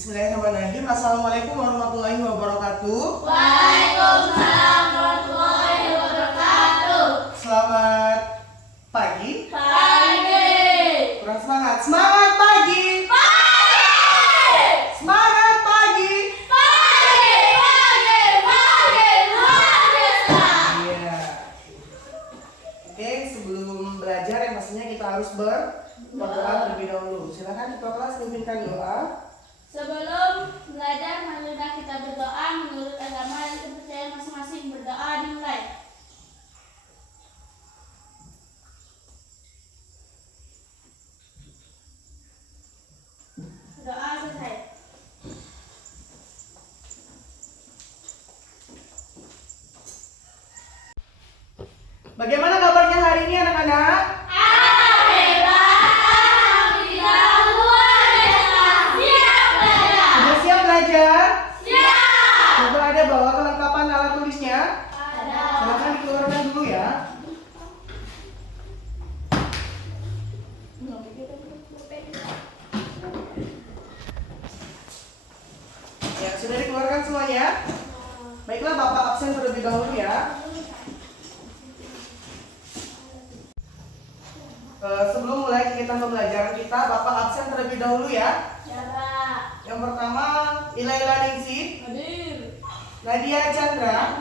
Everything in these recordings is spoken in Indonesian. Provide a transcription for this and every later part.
Bismillahirrahmanirrahim. Assalamualaikum warahmatullahi wabarakatuh. Waalaikumsalam warahmatullahi wabarakatuh. Selamat pagi. Pagi. Kurang semangat. Semangat pagi. Pagi. Semangat pagi. Pagi. Pagi. Pagi. Pagi. Iya. Oke, sebelum belajar yang pastinya kita harus berdoa terlebih dahulu. Silakan ketua kelas memimpin doa. Sebelum belajar, marilah kita berdoa menurut agama dan kepercayaan masing-masing. Berdoa dimulai. Doa selesai. Bagaimana kabarnya hari ini anak-anak? Sudah siap belajar? Coba ada bawa kelengkapan alat tulisnya? Silakan dikeluarkan dulu ya. Ya, sudah dikeluarkan semuanya? Baiklah, Bapak absen terlebih dahulu ya. Sebelum mulai kegiatan pembelajaran kita, Bapak absen terlebih dahulu ya. Yang pertama, Ilaila Ningsih, Hadir. Nadia Chandra,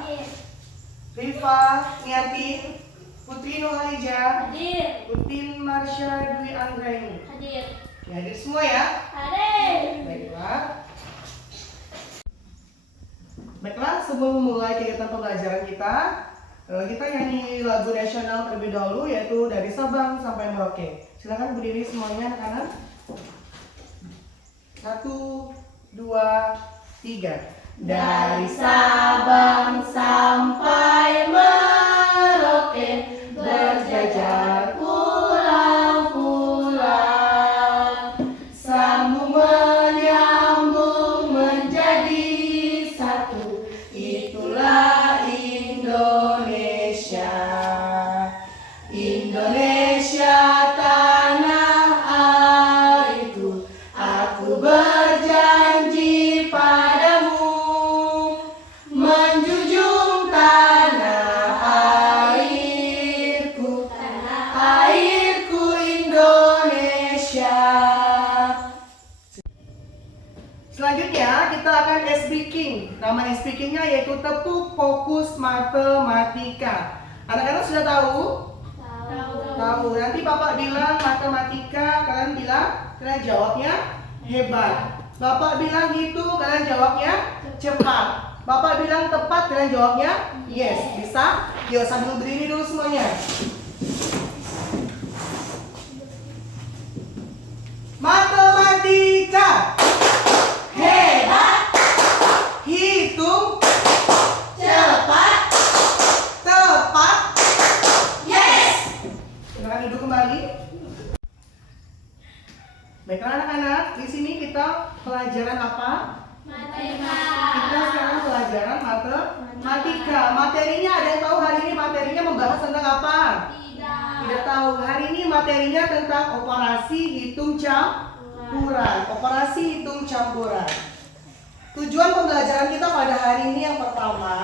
Rifa Niati, Putri Nurhalija, Hadir. Utin Marsha Dwi Anggraini. Hadir. Ya, hadir semua ya. Hadir. Baiklah, sebelum mulai kegiatan pembelajaran kita nyanyi lagu nasional terlebih dahulu, yaitu dari Sabang sampai Merauke. Silakan berdiri semuanya anak-anak. 1, 2, 3. Dari Sabang sampai Merauke, berjajar pulau-pulau, sambung menyambung menjadi satu, itulah Indonesia. Indonesia tanah airku, aku berjanji padamu, menjunjung tanah airku, Indonesia. Selanjutnya kita akan speaking. Nama speakingnya yaitu tepuk fokus matematika. Anak-anak sudah tahu? Tahu. Nanti Bapak bilang matematika, kalian bilang, kalian jawabnya hebat. Bapak bilang hitung, kalian jawabnya cepat. Bapak bilang tepat, kalian jawabnya yes. Bisa? Yuk sambil berdiri dulu semuanya. Matematika hebat, hitung cepat, tepat, yes. Silakan duduk kembali. Baiklah anak-anak, di sini kita pelajaran apa? Kita sekarang pelajaran matematika. Materinya ada yang tahu hari ini materinya membahas tentang apa? Tidak tahu. Hari ini materinya tentang operasi hitung campuran. Operasi hitung campuran. Tujuan pembelajaran kita pada hari ini yang pertama,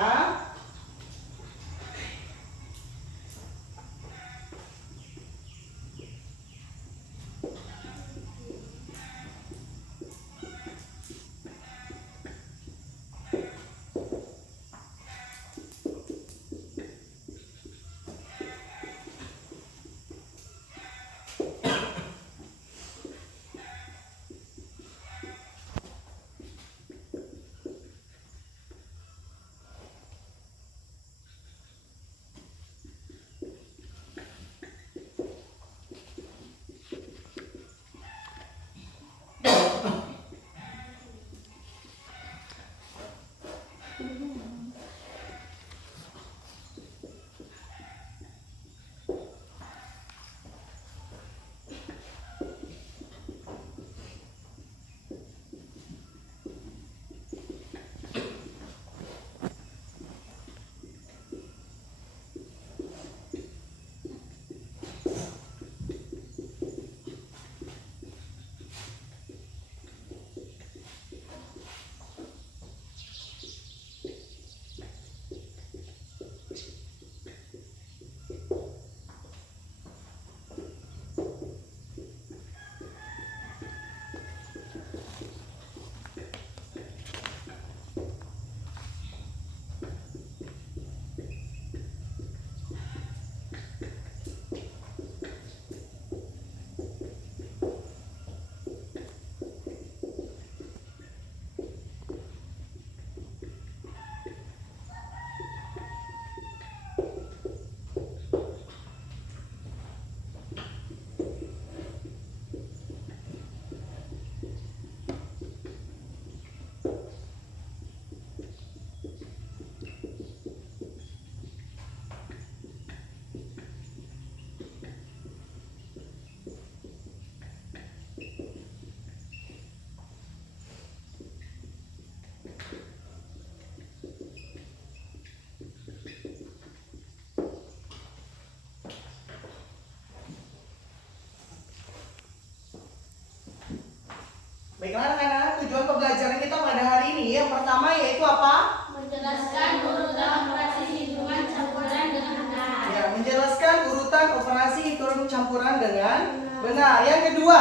Baiklah anak-anak, tujuan pembelajaran kita pada hari ini yang pertama yaitu apa? Menjelaskan urutan operasi hitungan campuran dengan benar. Ya, menjelaskan urutan operasi hitungan campuran dengan benar. Yang kedua,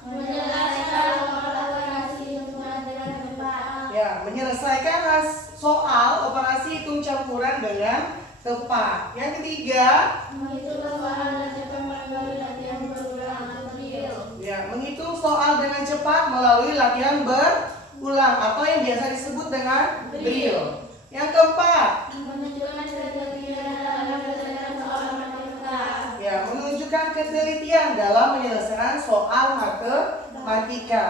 Menjelaskan operasi hitungan dengan tepat. ya, menyelesaikan soal operasi hitung campuran dengan tepat. Yang ketiga, Menghitung soal dan cepat melalui latihan berulang atau drill. ya, menghitung soal dengan cepat melalui latihan berulang atau yang biasa disebut dengan drill. Yang keempat, Menunjukkan ketelitian dalam menyelesaikan soal matematika. ya, menunjukkan ketelitian dalam menyelesaikan soal matematika.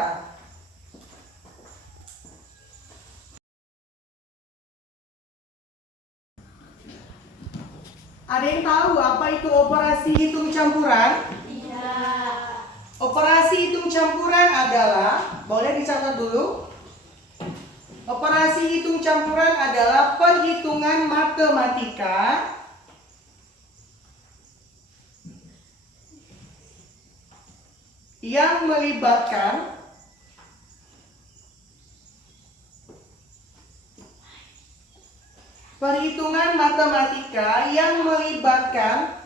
Ada yang tahu apa itu operasi hitung campuran? Tidak. Operasi hitung campuran adalah, boleh dicatat dulu. Operasi hitung campuran adalah perhitungan matematika yang melibatkan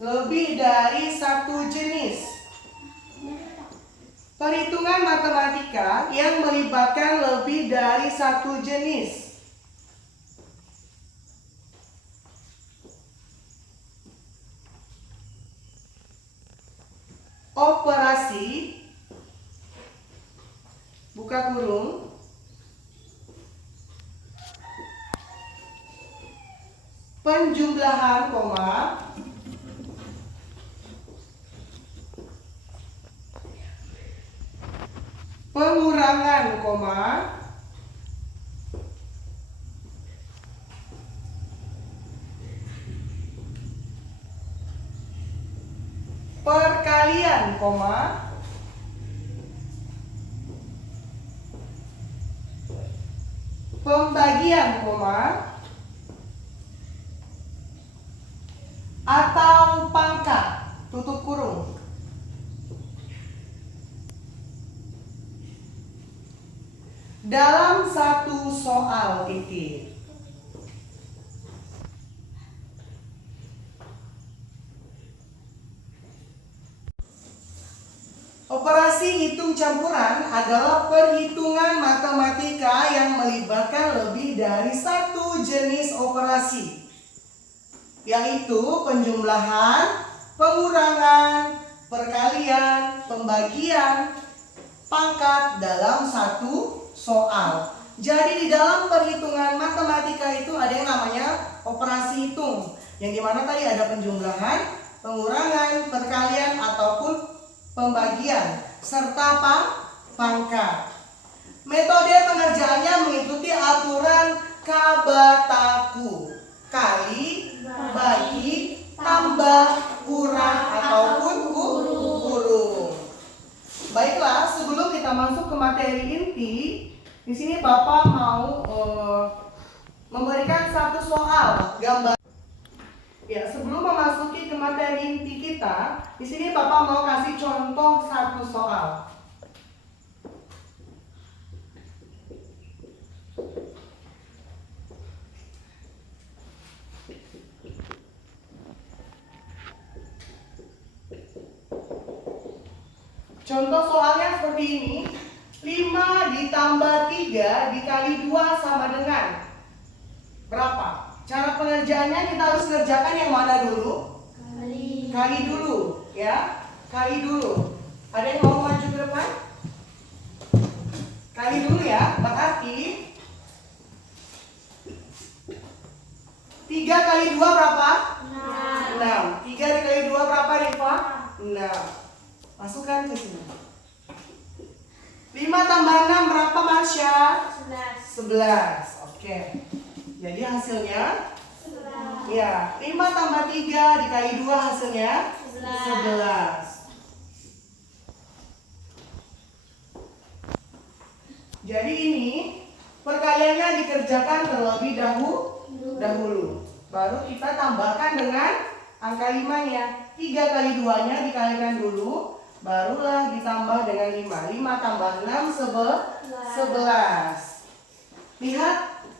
lebih dari satu jenis. Perhitungan matematika yang melibatkan lebih dari satu jenis. Operasi buka kurung penjumlahan koma pengurangan koma perkalian koma pembagian koma atau pangkat tutup kurung. Dalam satu soal titik. Operasi hitung campuran adalah perhitungan matematika yang melibatkan lebih dari satu jenis operasi, yaitu penjumlahan, pengurangan, perkalian, pembagian, pangkat dalam satu soal. Jadi di dalam perhitungan matematika itu ada yang namanya operasi hitung, yang dimana tadi ada penjumlahan, pengurangan, perkalian ataupun pembagian serta pangkat. Metode pengerjaannya mengikuti aturan Kabataku, kali, bagi, tambah, kurang ataupun kurung. Baiklah, sebelum kita masuk ke materi inti, di sini Bapak mau memberikan satu soal gambar. Ya, sebelum memasuki ke materi inti kita, di sini Bapak mau kasih contoh satu soal. Contoh soalnya seperti ini. 5 ditambah 3 dikali 2 sama dengan berapa? Cara pengerjaannya kita harus kerjakan yang mana dulu? Kali dulu, ya. Kali dulu. Ada yang mau maju ke depan? Kali dulu ya. Berarti 3 kali 2 berapa? 6. 3 dikali 2 berapa, Rifa? 6. Masukkan ke sini. 5 tambah 6 berapa, Marsha? 11. Oke. Jadi hasilnya? Ya, 5 tambah 3 dikali 2 hasilnya? 11. Jadi ini perkaliannya dikerjakan terlebih dahulu. Baru kita tambahkan dengan angka 5-nya. 3 kali 2-nya dikalikan dulu, barulah ditambah dengan 5. 5 tambah 6, 11. Lihat,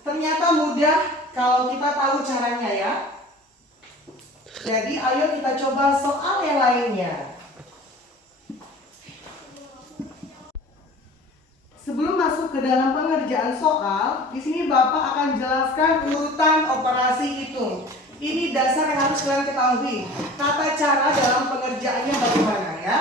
ternyata mudah kalau kita tahu caranya ya. Jadi ayo kita coba soal yang lainnya. Sebelum masuk ke dalam pengerjaan soal, di sini Bapak akan jelaskan urutan operasi hitung. Ini dasar yang harus kalian ketahui. Tata cara dalam pengerjaannya bagaimana ya?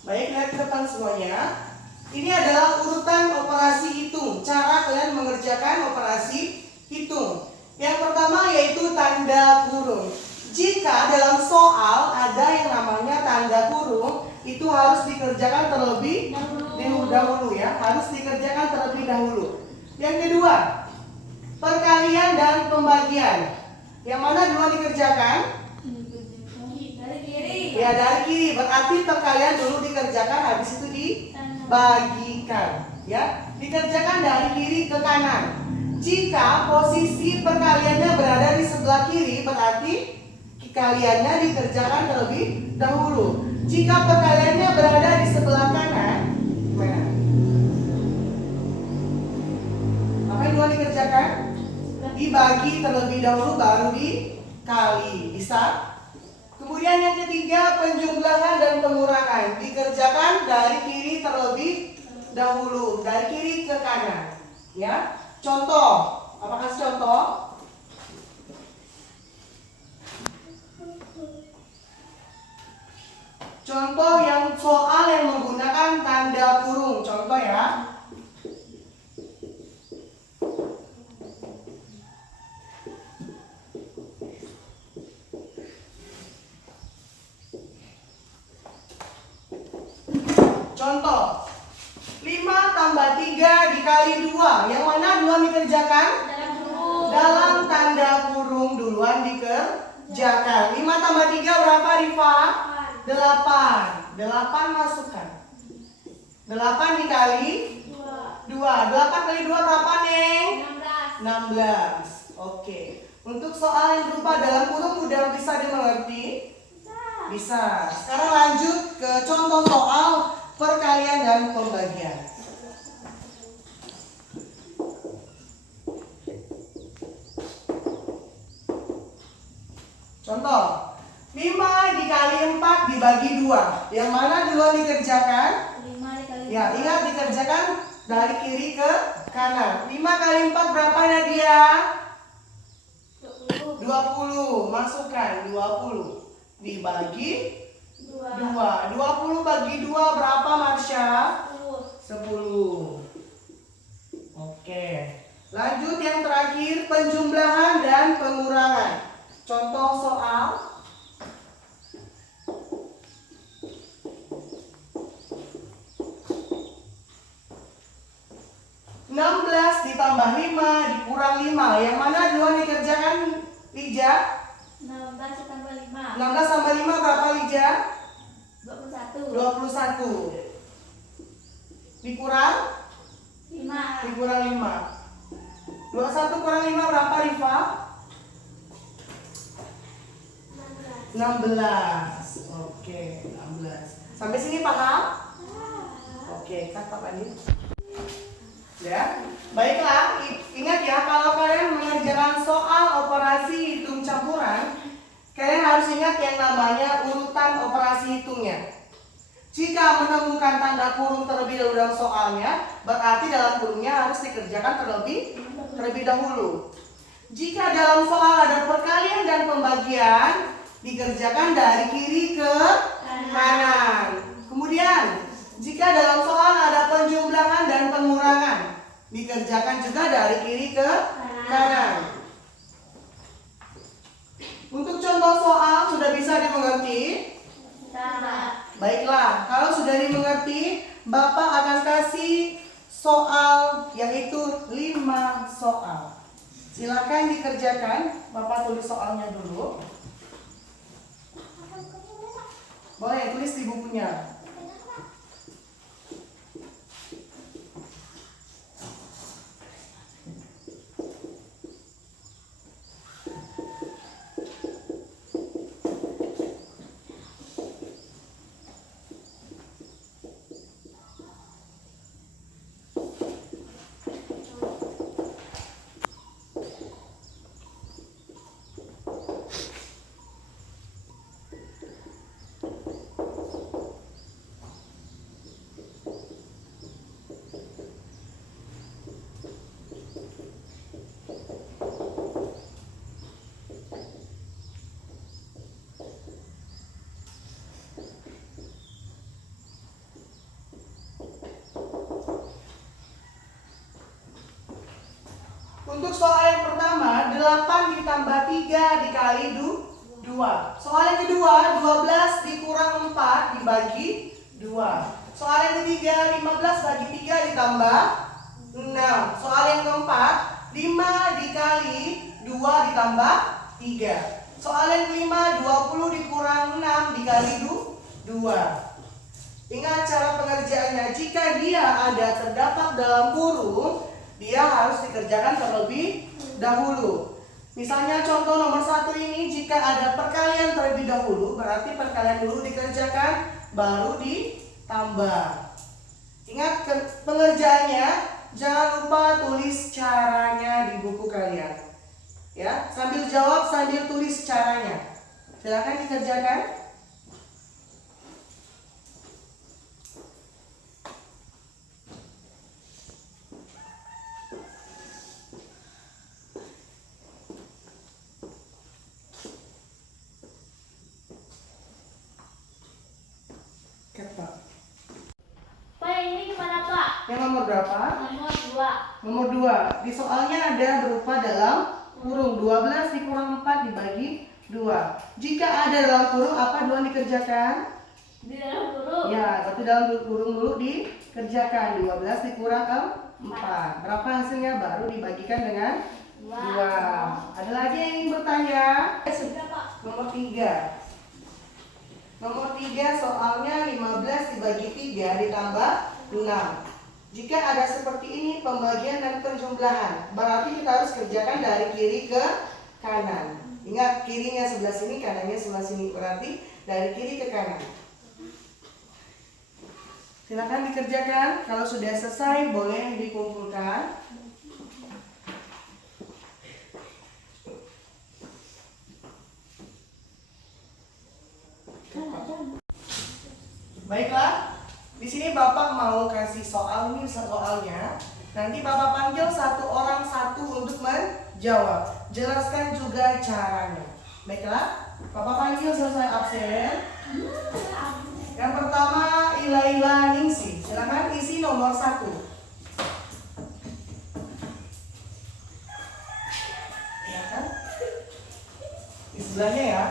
Baik, lihat ke depan semuanya. Ini adalah urutan operasi hitung. Cara kalian mengerjakan operasi hitung. Yang pertama yaitu tanda kurung. Jika dalam soal ada yang namanya tanda kurung, itu harus dikerjakan terlebih dahulu ya. Harus dikerjakan terlebih dahulu. Yang kedua, perkalian dan pembagian. Yang mana dua dikerjakan? Ya, dari kiri. Berarti perkalian dulu dikerjakan, habis itu dibagikan. Ya, dikerjakan dari kiri ke kanan. Jika posisi perkaliannya berada di sebelah kiri, berarti kaliannya dikerjakan terlebih dahulu. Jika perkaliannya berada di sebelah kanan, gimana? Apa yang dua dikerjakan? Dibagi terlebih dahulu, baru dikali. Bisa? Kemudian yang ketiga, penjumlahan dan pengurangan. Dikerjakan dari kiri terlebih dahulu, dari kiri ke kanan. Ya, contoh. Apakah contoh? Contoh yang soal yang menggunakan tanda kurung. Contoh ya. Contoh 5 tambah 3 dikali 2. Yang mana 2 dikerjakan? Dalam tanda kurung duluan dikerjakan. 5 tambah 3 berapa Rifa? 8. 8 masukkan. 8 dikali 2. 8 kali 2 berapa Neng? 16. Oke. Untuk soal yang berupa dalam kurung mudah bisa dimengerti? Bisa. Sekarang lanjut ke contoh soal perkalian dan pembagian. Contoh 5 dikali 4 dibagi 2. Yang mana duluan dikerjakan? 5 dikali 2. Ya, ingat dikerjakan dari kiri ke kanan. 5 kali 4 berapa Nadia? 20. Masukkan 20 dibagi 2. 20 bagi 2 berapa Marsha? 10. Oke. Lanjut yang terakhir, penjumlahan dan pengurangan. Contoh soal. 16 ditambah 5 dikurang 5. Yang mana duluan dikerjakan, Lija? 16 ditambah 5. 16 tambah 5 berapa, Lija? 21. 21. Dikurang? 5. Dikurang 5. 21 kurang 5 berapa, Rifa? 16. Oke, 16. Sampai sini paham? Oke, kata Pak Andi. Ya, baiklah. Ingat ya, kalau kalian mengerjakan soal operasi hitung campuran, kalian harus ingat yang namanya urutan operasi hitungnya. Jika menemukan tanda kurung terlebih dahulu dalam soalnya, berarti dalam kurungnya harus dikerjakan terlebih dahulu. Jika dalam soal ada perkalian dan pembagian, dikerjakan dari kiri ke kanan. Kemudian, jika dalam soal ada penjumlahan dan pengurangan, dikerjakan juga dari kiri ke kanan. Untuk contoh soal sudah bisa dimengerti? Baiklah, kalau sudah dimengerti, Bapak akan kasih soal yaitu 5 soal. Silakan dikerjakan. Bapak tulis soalnya dulu. Boleh tulis di bukunya. Untuk soal yang pertama, 8 ditambah 3 dikali 2. Soal yang kedua, 12 dikurang 4 dibagi 2. Soal yang ketiga, 15 bagi 3 ditambah 6. Soal yang keempat, 5 dikali 2 ditambah 3. Soal yang kelima, 20 dikurang 6 dikali 2. Ingat cara pengerjaannya, jika dia ada terdapat dalam kurung, dia harus dikerjakan terlebih dahulu. Misalnya contoh nomor 1 ini, jika ada perkalian terlebih dahulu, berarti perkalian dulu dikerjakan, baru ditambah. Ingat pengerjaannya, jangan lupa tulis caranya di buku kalian. Ya, sambil jawab, sambil tulis caranya. Silakan dikerjakan. Pak, ini gimana Pak? Yang nomor berapa? Nomor 2. Nomor 2. Di soalnya ada berupa dalam kurung 12 dikurang 4 dibagi 2. Jika ada dalam kurung, apa duluan dikerjakan? Di dalam kurung. Ya, tapi dalam kurung dulu dikerjakan. 12 dikurang 4. Berapa hasilnya? Baru dibagikan dengan 2. Ada lagi yang ingin bertanya? Sudah Pak. Nomor 3. Nomor 3 soalnya 15 dibagi 3 ditambah 6. Jika ada seperti ini pembagian dan penjumlahan, berarti kita harus kerjakan dari kiri ke kanan. Ingat, kirinya sebelah sini, kanannya sebelah sini. Berarti dari kiri ke kanan. Silakan dikerjakan. Kalau sudah selesai boleh dikumpulkan. Baiklah, di sini Bapak mau kasih soal ini soalnya. Nanti Bapak panggil satu orang satu untuk menjawab. Jelaskan juga caranya. Baiklah, Bapak panggil selesai absen. Yang pertama Ilaila Ningsi. Silakan isi nomor 1. Ya kan? Di sebelahnya ya.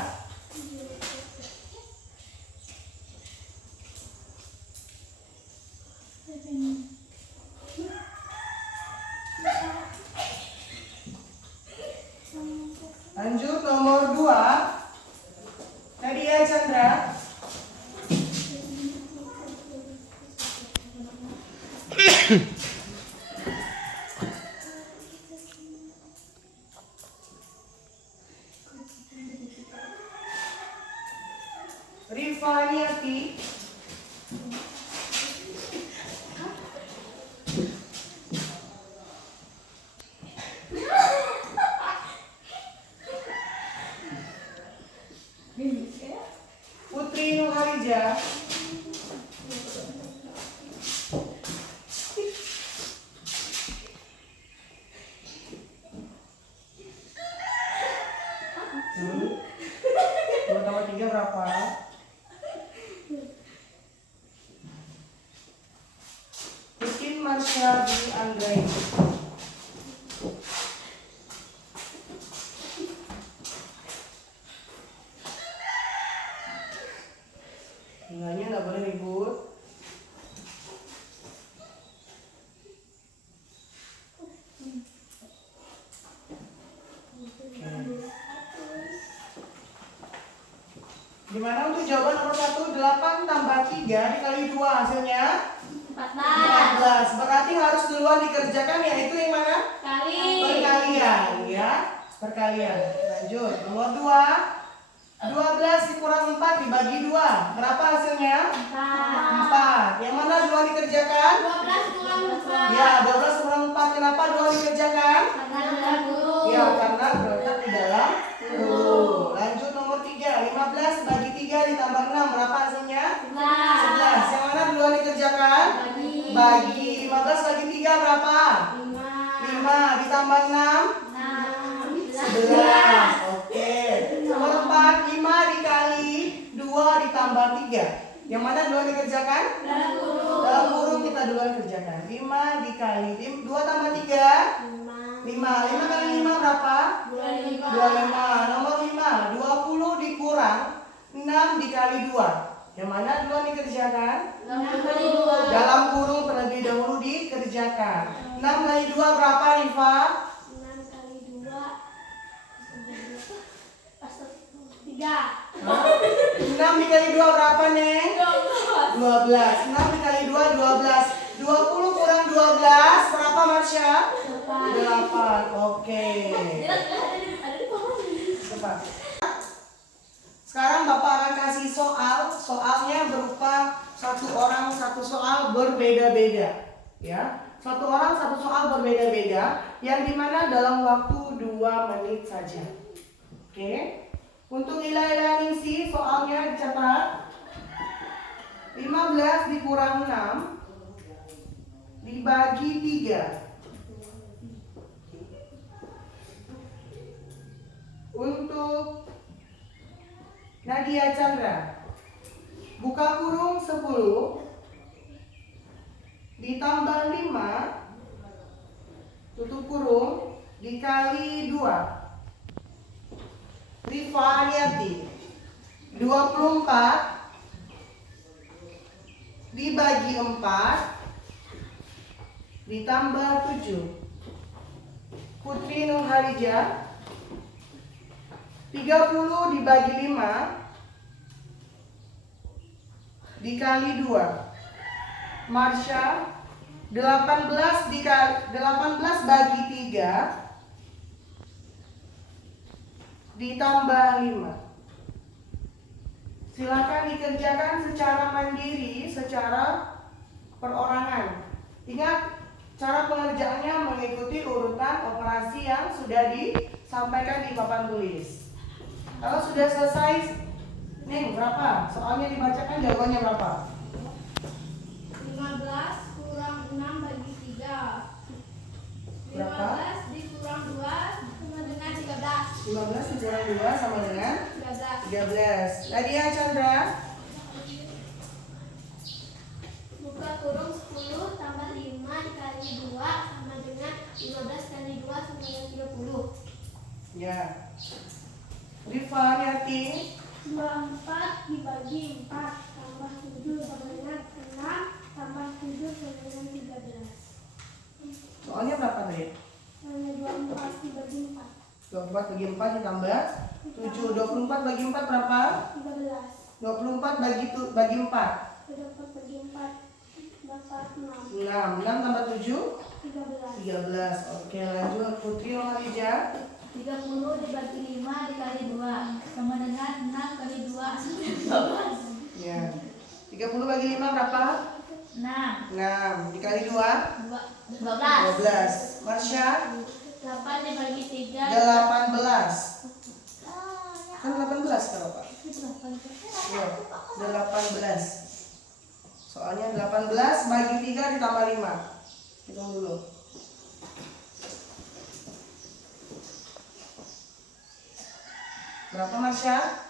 Rifaniati. Putri Nuharija. Dua tambah tiga berapa? Bikin Marsha di Andre. Tinggalnya nggak boleh ribut. Gimana untuk jawaban nomor 1? 8 tambah 3 dikali 2 hasilnya 14. Berarti harus duluan dikerjakan, yaitu yang mana? Perkalian ya. Perkalian. Lanjut. Nomor 2. 12 dikurang 4 dibagi 2. Berapa hasilnya? 4. Yang mana dua dikerjakan? 12 kurang 4. Ya, 12 kurang 4. Kenapa dua dikerjakan? Ya, karena berletak di dalam guru. Lanjut nomor 3. 15 bagi 3 ditambah 6. Berapa hasilnya? 11. Yang mana dua dikerjakan? Bagi 15 bagi 3 berapa? 5 ditambah 6. 11. Oke. Nomor 4. 5 dikali 2 ditambah 3. Yang mana dua dikerjakan? Dalam kurung kita duluan kerjakan. 5 dikali 2 tambah 3. 5 kali 5 berapa? 25. Nomor 5. 20 dikurang 6 dikali 2. Yang mana dua dikerjakan? Dalam kurung terlebih dahulu dikerjakan. 6 kali 2 berapa, Rifa? 6 dikali 2 berapa, Neng? 12. 6 dikali 2 12. 20 kurang 12 berapa, Marsha? 8. Oke. Cepat. Sekarang Bapak akan kasih soal. Soalnya berupa satu orang satu soal berbeda-beda, ya. Satu orang satu soal berbeda-beda yang dimana dalam waktu 2 menit saja. Oke. Untuk nilai ningsi soalnya dicatat 15 dikurang 6 dibagi 3. Untuk Nadia Chandra, buka kurung 10 ditambah 5 tutup kurung dikali 2. Rifa Aniati, 24 dibagi 4 ditambah 7. Putri Nuharija, 30 dibagi 5 dikali 2. Marsha, 18 bagi 3 ditambah 5. Silakan dikerjakan secara mandiri, secara perorangan. Ingat, cara pengerjaannya mengikuti urutan operasi yang sudah disampaikan di papan tulis. Kalau sudah selesai, nih berapa? Soalnya dibacakan, jawabannya berapa? 15 kurang 6 bagi 3. Berapa? 15 dikurang 2 sama dengan 13. 15 dikurang 2 sama dengan 13. 13. Nadia Chandra, Buka kurung 10 tambah 5 dikali 2 sama dengan 15 kali 2 sama dengan 30. ya. Rifa Aniati, 24 dibagi 4 tambah 7 sama dengan 6 tambah 7 sama dengan 13. soalnya berapa tadi? 24 dibagi 4. 24 bagi 4 ditambah 7. 24 bagi 4 berapa? 13. 24 bagi 4. 24 bagi 4 tambah 6. 6 tambah 7? 13. 13. Oke, lanjut. Putri Nurhaliza. 30 dibagi 5 dikali 2 sama dengan 6 kali 2 12. Ya. 30 bagi 5 berapa? 6 6. Dikali 2? 12. 12. Marsha? 8 dibagi 3 18. Kan 18 kalau Pak? Ya, 18. Soalnya 18 bagi 3 ditambah 5. Hitung dulu. Berapa Marsha?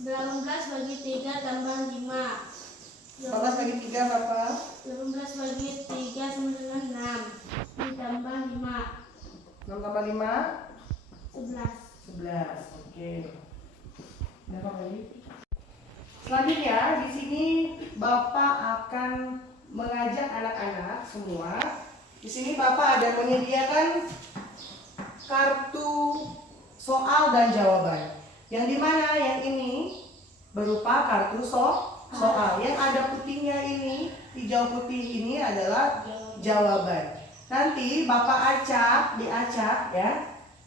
18 bagi 3 tambah 5. 18 bagi 3 berapa? 18 bagi 3 sama dengan 6 ditambah 5. 6 tambah 5? 11. 11. Oke. Berapa lagi? Selanjutnya di sini Bapak akan mengajak anak-anak semua. Di sini Bapak ada menyediakan kartu soal dan jawaban. Yang dimana yang ini berupa kartu soal. Yang ada putihnya ini, hijau putih ini adalah jawaban. Nanti Bapak diacak ya.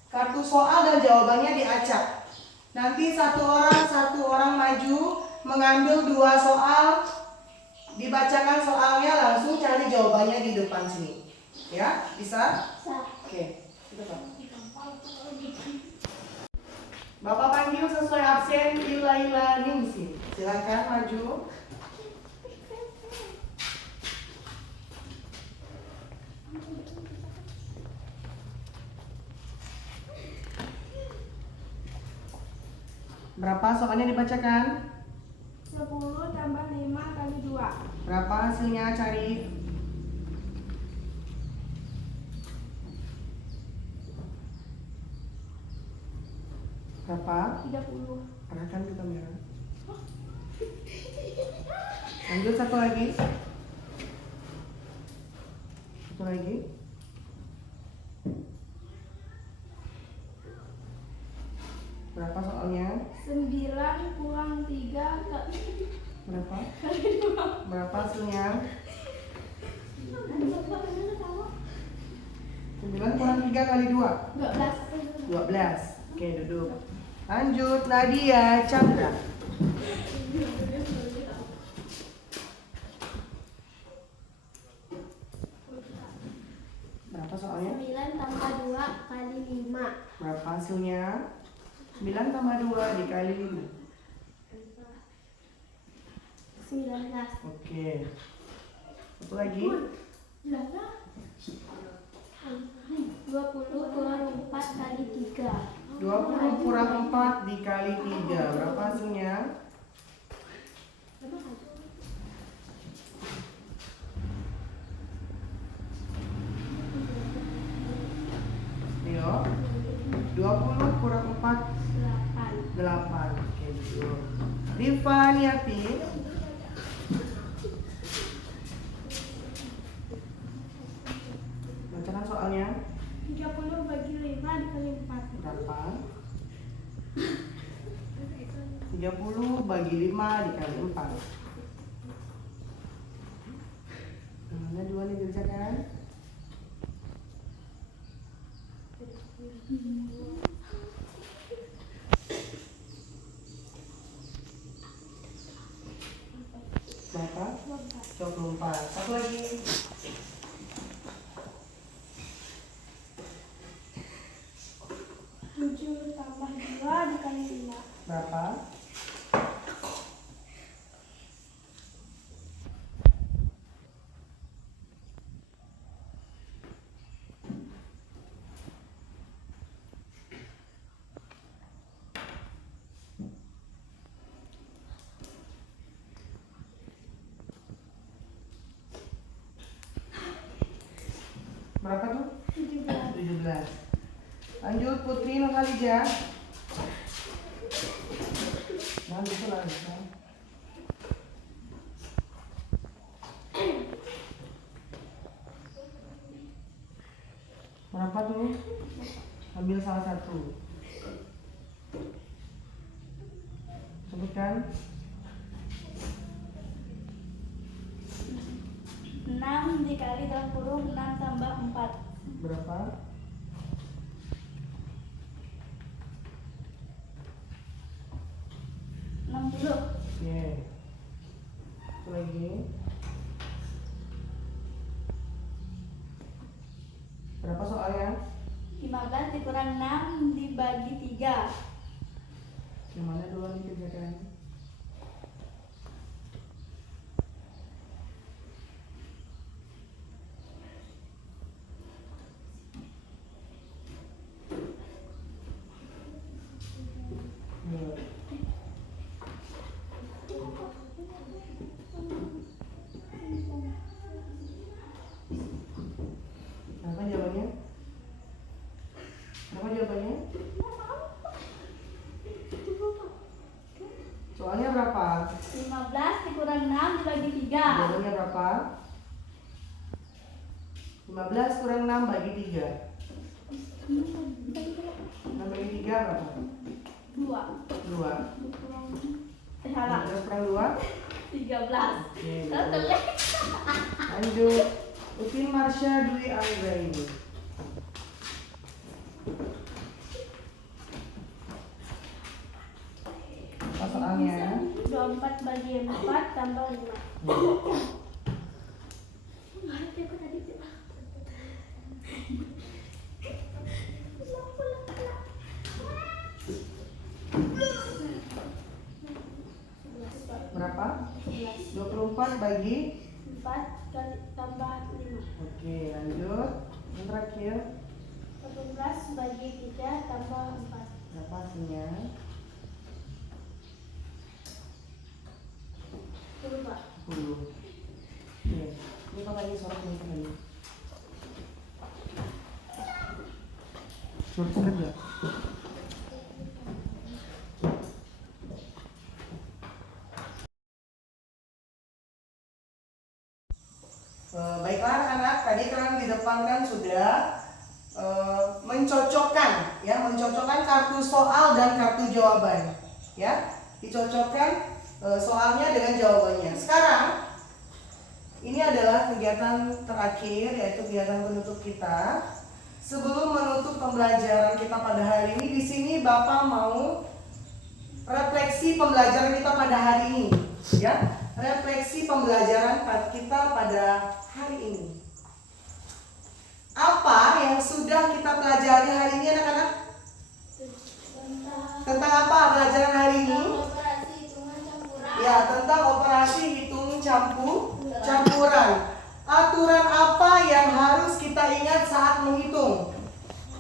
Kartu soal dan jawabannya diacak. Nanti satu orang maju mengambil 2 soal, dibacakan soalnya, langsung cari jawabannya di depan sini. Ya, bisa? Oke, kita Pak. Bapak panggil sesuai absen Ila Ningsi. Silakan maju. Berapa soalnya dibacakan? 10 tambah 5 kali 2. Berapa hasilnya cari? Berapa? 30. Arahkan ke kamera. Lanjut satu lagi. Satu lagi. Berapa soalnya? 9 kurang 3 Berapa? kali 2. Berapa hasilnya? 9 kurang 3 kali 2? 12. 12. Oke, duduk. Lanjut, Nadia Chandra. Berapa soalnya? 9 tambah 2 kali 5. Berapa hasilnya? 9 tambah 2 dikali 5. 19. Oke. Satu lagi. 20 kurang 4 kali 3. 20 kurang 4 dikali 3. Berapa hasilnya? Ayo. 20 kurang 4 8. 8. Oke, duduk. Rifa Niati. Bacakan soalnya. 30 bagi 5 dikali 4. Berapa? 30 bagi 5 dikali 4. Mana 2 nih dibacakan? Berapa? 24. Satu lagi. Tambah 2 dikali 5. Berapa? Berapa tuh? 17. Lanjut Putri Nurhaliza. Lanjut lagi. Berapa tuh? Ambil salah satu. Sebutkan. 6 dikali dalam kurung 6 tambah 4. Berapa? Oke. Oke. Satu lagi. Berapa soalnya? 15 dikurang 6 dibagi 3. Yang mana duluan dikerjakan? Apa jawabannya? Apa jawabannya? Soalnya berapa? 15 dikurang 6 dibagi 3. Jawabannya berapa? 15 kurang 6 bagi 3. 6 bagi 3 berapa? 2. 2. Salah. 15 kurang 2? 13. Oke, Betul. lanjut. Upin, Marsha, Dwi, Angga ini. Apa soalnya? 24 bagi 4 tambah 5. Berapa? 11. 24 bagi 4 kali tambah 5. Oke, lanjut. Yang terakhir, 18 bagi 3 tambah 4. berapa hasilnya? 10, Pak. 10. Oke, ini apa lagi suara ini lagi? Suara kerja. Baiklah anak-anak, tadi kalian di depan kan sudah mencocokkan kartu soal dan kartu jawaban, ya, dicocokkan soalnya dengan jawabannya. Sekarang ini adalah kegiatan terakhir, yaitu kegiatan penutup kita. Sebelum menutup pembelajaran kita pada hari ini, di sini Bapak mau refleksi pembelajaran kita pada hari ini, ya. Refleksi pembelajaran kita pada hari ini. Apa yang sudah kita pelajari hari ini, anak-anak? Tentang apa pelajaran hari ini? Operasi hitungan campuran. Ya, tentang operasi hitung campuran. Aturan apa yang harus kita ingat saat menghitung?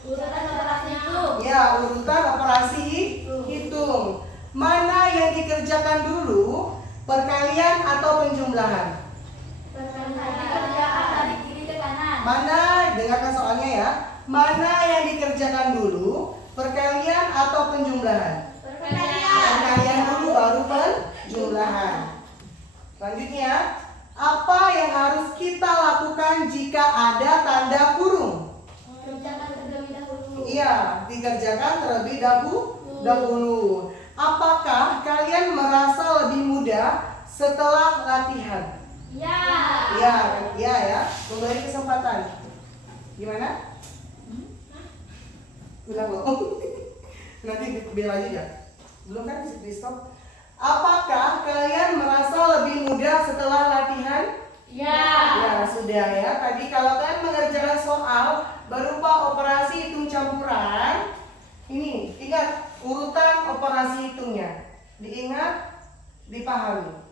Urutan operasi itu. Ya, urutan operasi hitung. Mana yang dikerjakan dulu? Perkalian atau penjumlahan? Dikerjakan dari kiri ke kanan. Mana, dengarkan soalnya ya. Mana yang dikerjakan dulu? Perkalian atau penjumlahan? Perkalian dulu baru penjumlahan. Selanjutnya, apa yang harus kita lakukan jika ada tanda kurung? Kerjakan terlebih dahulu. Iya, dikerjakan terlebih dahulu. Apakah kalian merasa lebih mudah setelah latihan? Ya. Ya. Memberi kesempatan. Gimana? Udah belum? Nanti biar aja ya. Belum kan di stop? Apakah kalian merasa lebih mudah setelah latihan? Ya, sudah ya. Tadi kalau kalian mengerjakan soal berupa operasi hitung campuran, ini ingat urutan operasi hitungnya. Diingat, dipahami.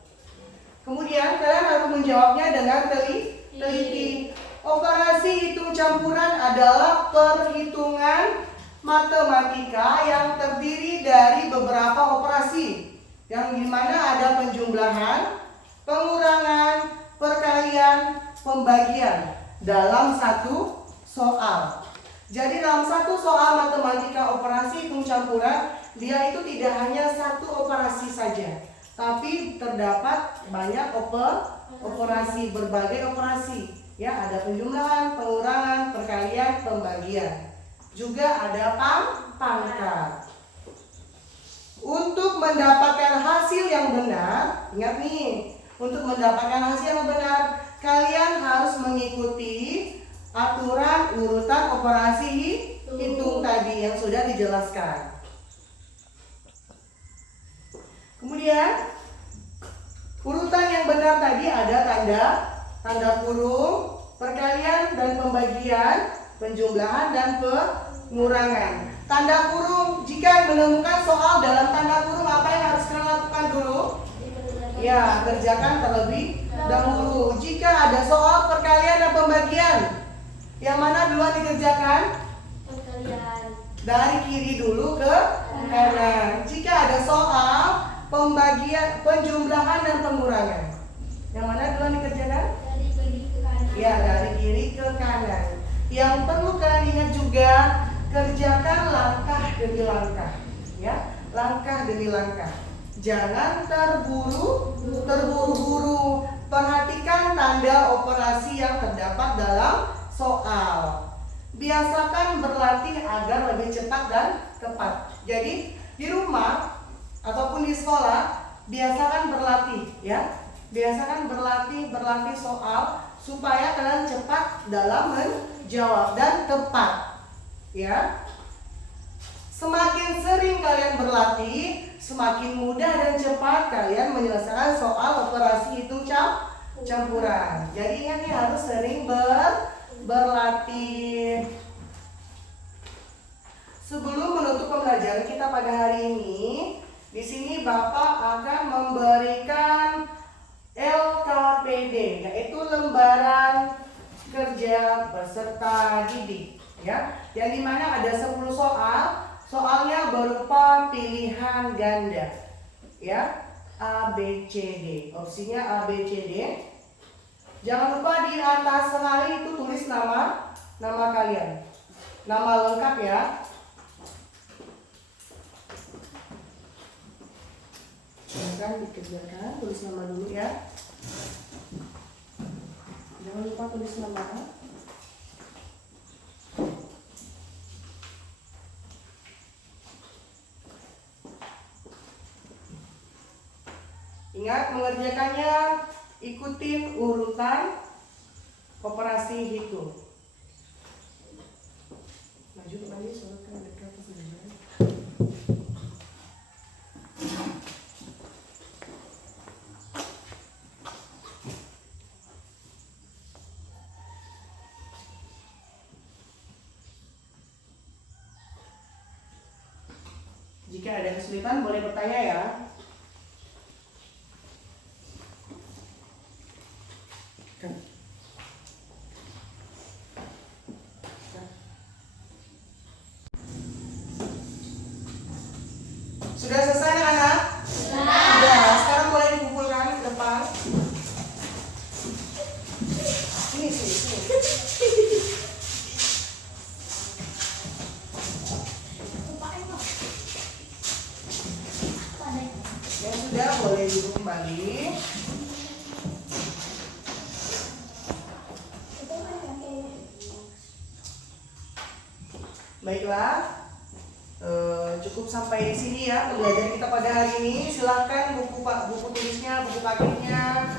Kemudian kalian harus menjawabnya dengan teliti. Operasi hitung campuran adalah perhitungan matematika yang terdiri dari beberapa operasi, yang dimana ada penjumlahan, pengurangan, perkalian, pembagian dalam satu soal. Jadi dalam satu soal matematika operasi hitung campuran, dia itu tidak hanya satu operasi saja, tapi terdapat banyak operasi, berbagai operasi. Ya, ada penjumlahan, pengurangan, perkalian, pembagian. Juga ada pangkat. Untuk mendapatkan hasil yang benar, ingat nih, untuk mendapatkan hasil yang benar, kalian harus harus mengikuti aturan urutan operasi hitung tadi yang sudah dijelaskan. Kemudian urutan yang benar tadi ada tanda kurung, perkalian dan pembagian, penjumlahan dan pengurangan. Tanda kurung, jika menemukan soal dalam tanda kurung, apa yang harus kita lakukan dulu? Ya, kerjakan terlebih dahulu. Jika ada soal perkalian dan pembagian, yang mana duluan dikerjakan? Perkalian. Dari kiri dulu ke kanan. Jika ada soal pembagian, penjumlahan dan pengurangan, yang mana duluan dikerjakan? Dari kiri ke kanan. Ya, dari kiri ke kanan. Yang perlu kalian ingat juga, kerjakan langkah demi langkah. Ya, langkah demi langkah. Jangan terburu-buru. Perhatikan tanda operasi yang terdapat dalam soal. Biasakan berlatih agar lebih cepat dan tepat. Jadi di rumah ataupun di sekolah biasakan berlatih, ya. Biasakan berlatih soal supaya kalian cepat dalam menjawab dan tepat, ya. Semakin sering kalian berlatih, semakin mudah dan cepat kalian menyelesaikan soal operasi hitung campuran. Jadi ingat nih, harus sering berlatih. Sebelum menutup pembelajaran kita pada hari ini, di sini Bapak akan memberikan LKPD, yaitu lembaran kerja peserta didik, ya. Yang dimana ada 10 soal. Soalnya berupa pilihan ganda, ya, A, B, C, D. Opsinya A, B, C, D. Jangan lupa di atas sekali itu tulis nama kalian, nama lengkap, ya. Silakan dikerjakan, tulis nama dulu, ya. Jangan lupa tulis nama. Ingat, mengerjakannya ikutin urutan operasi hitung. Maju lagi, soalnya kan ada kertas di sana. Jika ada kesulitan boleh bertanya, ya. Sudah selesai, anak-anak? Sudah. Sekarang boleh dikumpulkan ke depan. Sini. Yang sudah boleh duduk kembali. Baiklah. Cukup sampai di sini, ya, pembelajaran kita pada hari ini. Silahkan buku tulisnya, buku paketnya,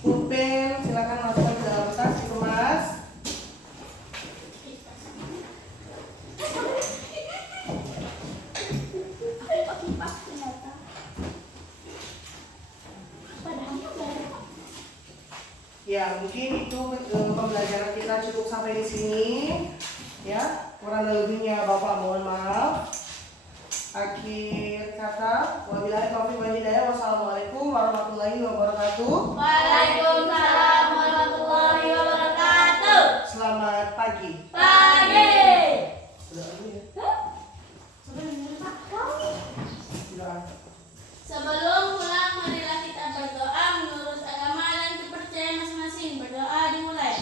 pulpen, silahkan masukkan ke dalam tas, dikemas. Ya, mungkin itu pembelajaran kita cukup sampai di sini, ya. Kurang lebihnya Bapak mohon maaf. Akhir kata, wabillahi taufiq wal hidayah. Wassalamualaikum warahmatullahi wabarakatuh. Waalaikumsalam warahmatullahi wabarakatuh. Selamat pagi. Pagi. Sudah dulu, ya. Sudah. Sebelum pulang, marilah kita berdoa menurut agama dan kepercayaan masing-masing. Berdoa dimulai.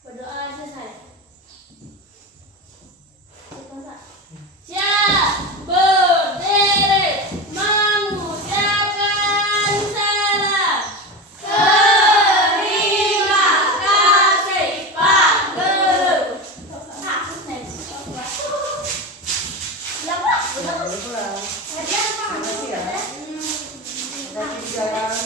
Berdoa selesai. Udah pulang. Terima kasih ya. Terima kasih ya.